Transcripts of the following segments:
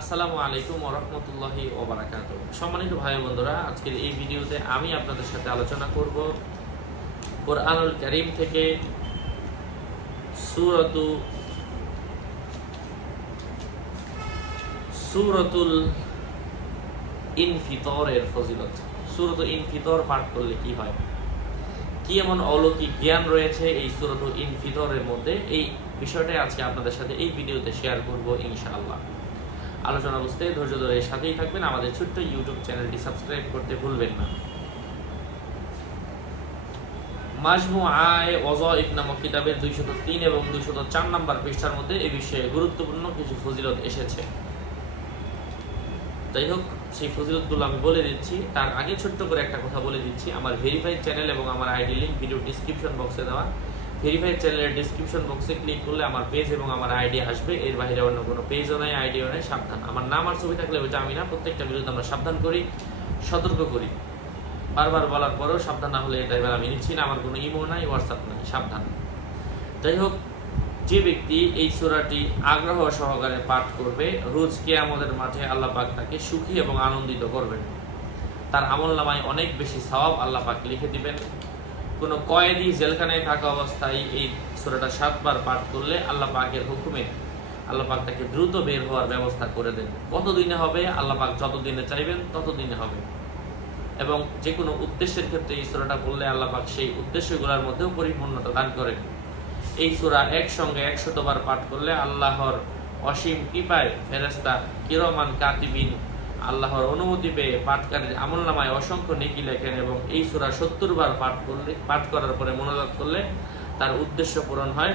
আসসালামু আলাইকুম ওরহমতুল্লাহি ওবরাকাত সম্মানিত ভাই বন্ধুরা, আজকের এই ভিডিওতে আমি আপনাদের সাথে আলোচনা করব কোরআনুল করিম থেকে সুরতু সুরতুল ইনফিতরের ফজিলত। সুরত ইনফিতর পাঠ করলে কি হয়? কি এমন অলৌকিক জ্ঞান রয়েছে এই সুরতুল ইনফিতরের মধ্যে? এই বিষয়টাই আজকে আপনাদের সাথে এই ভিডিওতে শেয়ার করব ইনশাআল্লাহ। আলোচনা বুঝতে ধৈর্য ধরে সাথেই থাকবেন। আমাদের ছোট্ট ইউটিউব চ্যানেলটি সাবস্ক্রাইব করতে ভুলবেন না। মাজমু আয় ওয়াজাইফ নামক কিতাবের দুইশত তিন এবং দুইশত চার নম্বর পৃষ্ঠার মধ্যে এই বিষয়ে গুরুত্বপূর্ণ কিছু ফজিলত এসেছে। যাই হোক, সেই ফজিলতগুলো আমি বলে দিচ্ছি। তার আগে ছোট্ট করে একটা কথা বলে দিচ্ছি। আমার ভেরিফাইড চ্যানেল এবং আমার আইডি লিঙ্ক ভিডিও ডিসক্রিপশন বক্সে দেওয়া। ভেরিফাইড চ্যানেলের ডিসক্রিপশন বক্সে ক্লিক করলে আমার পেজ এবং আমার আইডি আসবে। এর বাইরে অন্য কোনো পেজও নাই আইডিও নাই, সাবধান। আমার নাম আর ছবি থাকলে ওইটা আমি না, প্রত্যেকটা বিরুদ্ধে আমরা সাবধান করি, সতর্ক করি। বারবার বলার পরেও সাবধান না হলে এটা এবার আমি নিচ্ছি না, আমার কোনো ইমো নাই হোয়াটসঅ্যাপ নাই, সাবধান। যাই হোক, যে ব্যক্তি এই সূরাটি আগ্রহ সহকারে পাঠ করবে, রোজ কিয়ামতের মাঠে আল্লাহ পাক তাকে সুখী এবং আনন্দিত করবেন। তার আমল নামায় অনেক বেশি সওয়াব আল্লাহ পাক লিখে দিবেন। কোনো কয়েদি জেলখানায় থাকা অবস্থায় এই সূরাটা সাতবার পাঠ করলে আল্লাহ পাকের হুকুমে আল্লাহ পাক তাকে দ্রুত বের হওয়ার ব্যবস্থা করে দেন। কতদিনে হবে? আল্লাহ পাক যত দিনে চাইবেন ততদিনে হবে। এবং যে কোনো উদ্দেশ্যের ক্ষেত্রে এই সূরাটা পড়লে আল্লাহ পাক সেই উদ্দেশ্যগুলোর মধ্যেও পরিপূর্ণতা দান করেন। এই সূরা একসঙ্গে একশতবার পাঠ করলে আল্লাহর অসীম কৃপায় ফেরেস্তা কিরমান কাতিবিন আল্লাহর অনুমতি পেয়ে পাঠকারীর আমল নামায় অসংখ্য নেকি লেখেন এবং এই সুরা সত্তর বার পাঠ করলে, পাঠ করার পরে মনোজাত করলে তার উদ্দেশ্য পূরণ হয়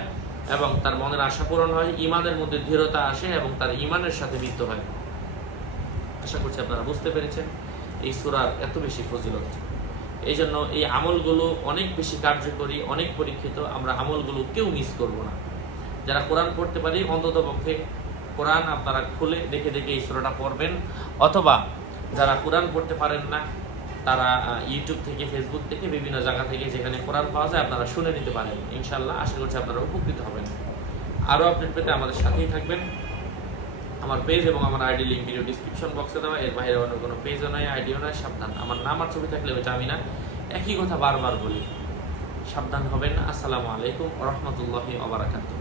এবং তার মনের আশা পূরণ হয় ইমানের মধ্যে দৃঢ়তা আসে এবং তার ইমানের সাথে মৃত্যু হয়। আশা করছি আপনারা বুঝতে পেরেছেন এই সূরার এত বেশি ফজিলত। এই জন্য এই আমলগুলো অনেক বেশি কার্যকরী, অনেক পরীক্ষিত। আমরা আমলগুলো কেউ মিস করব না। যারা কোরআন পড়তে পারি অন্তত পক্ষে কোরআন আপনারা খুলে দেখে দেখে এই সুরাটা পড়বেন। অথবা যারা কোরআন পড়তে পারেন না, তারা ইউটিউব থেকে ফেসবুক থেকে, বিভিন্ন জায়গা থেকে যেখানে কোরআন পাওয়া যায়, আপনারা শুনে নিতে পারেন। ইনশাল্লাহ আশা করছি আপনারা উপকৃত হবেন। আরও আপডেট পেতে আমাদের সাথেই থাকবেন। আমার পেজ এবং আমার আইডি লিঙ্ক ভিডিও ডিসক্রিপশন বক্সে দেওয়া, এর বাইরে অন্য কোনো পেজও নয় আইডিও নয় সাবধান। আমার নাম আর ছবি থাকলে ওইটা আমি না, একই কথা বারবার বলি। সাবধান হবেন আসসালামু আলাইকুম রহমতুল্লাহি ওবরাকাতুহ